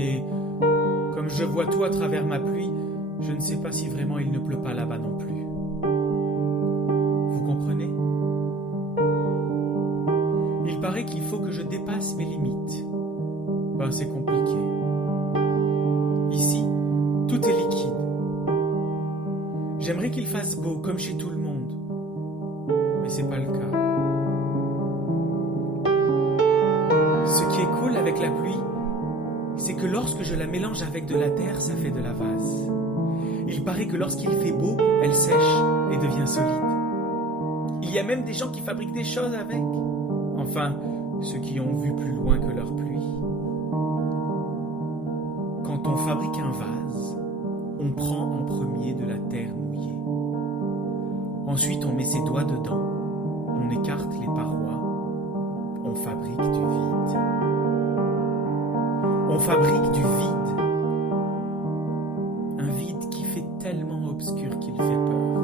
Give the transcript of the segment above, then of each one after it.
Et comme je vois tout à travers ma pluie, je ne sais pas si vraiment il ne pleut pas là-bas non plus. Vous comprenez? Il paraît qu'il faut que je dépasse mes limites. Ben, c'est compliqué. Ici, tout est liquide. J'aimerais qu'il fasse beau, comme chez tout le monde. Mais c'est pas le cas. Ce qui est cool avec la pluie, c'est que lorsque je la mélange avec de la terre, ça fait de la vase. Il paraît que lorsqu'il fait beau, elle sèche et devient solide. Il y a même des gens qui fabriquent des choses avec. Enfin, ceux qui ont vu plus loin que leur pluie. Quand on fabrique un vase, on prend en premier de la terre mouillée. Ensuite, on met ses doigts dedans, on écarte les parois, on fabrique du vide. On fabrique du vide. Un vide qui fait tellement obscur qu'il fait peur.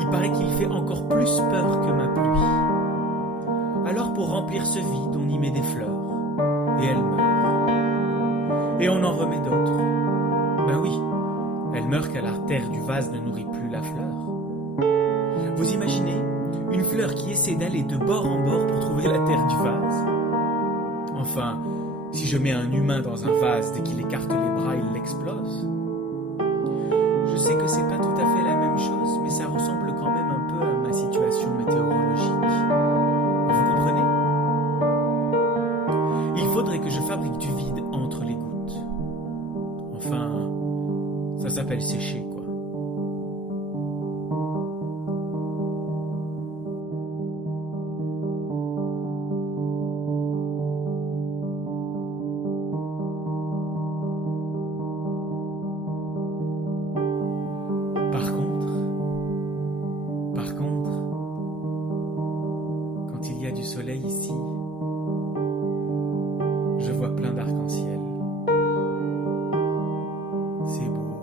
Il paraît qu'il fait encore plus peur que ma pluie. Alors pour remplir ce vide, on y met des fleurs, et elles meurent. Et on en remet d'autres. Ben oui, elles meurent car la terre du vase ne nourrit plus la fleur. Vous imaginez une fleur qui essaie d'aller de bord en bord pour trouver la terre du vase? Enfin, si je mets un humain dans un vase, dès qu'il écarte les bras, il l'explose. Je sais que c'est pas tout à fait la même chose, mais ça ressemble quand même un peu à ma situation météorologique. Vous comprenez? Il faudrait que je fabrique du vide entre les gouttes. Enfin, ça s'appelle sécher, quoi. Par contre, quand il y a du soleil ici, je vois plein d'arc-en-ciel. C'est beau.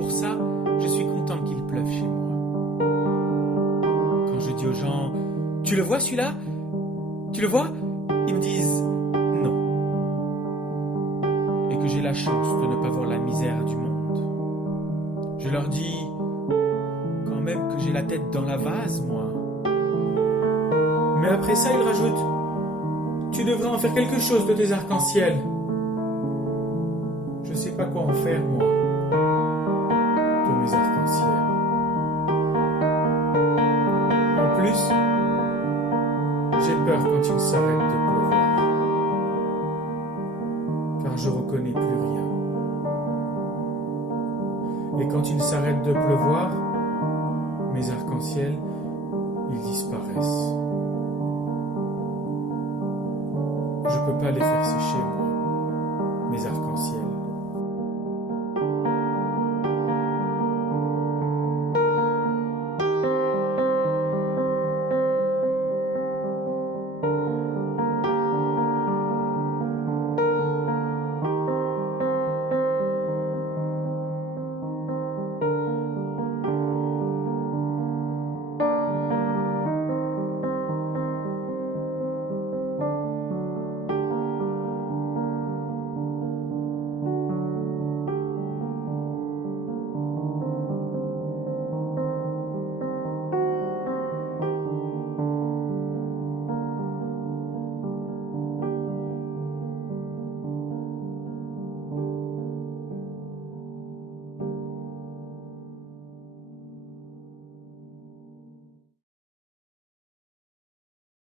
Pour ça, je suis content qu'il pleuve chez moi. Quand je dis aux gens « Tu le vois celui-là? Tu le vois ?» Ils me disent « Non. » Et que j'ai la chance de ne pas voir la misère du monde. Je leur dis quand même que j'ai la tête dans la vase, moi. Mais après ça, ils rajoutent « Tu devrais en faire quelque chose de tes arcs-en-ciel. » Je sais pas quoi en faire, moi, de mes arcs-en-ciel. En plus, j'ai peur quand il s'arrête de pleuvoir, car je reconnais plus rien. Et quand il s'arrête de pleuvoir, mes arcs-en-ciel, ils disparaissent. Je peux pas les faire sécher, moi, mes arcs-en-ciel.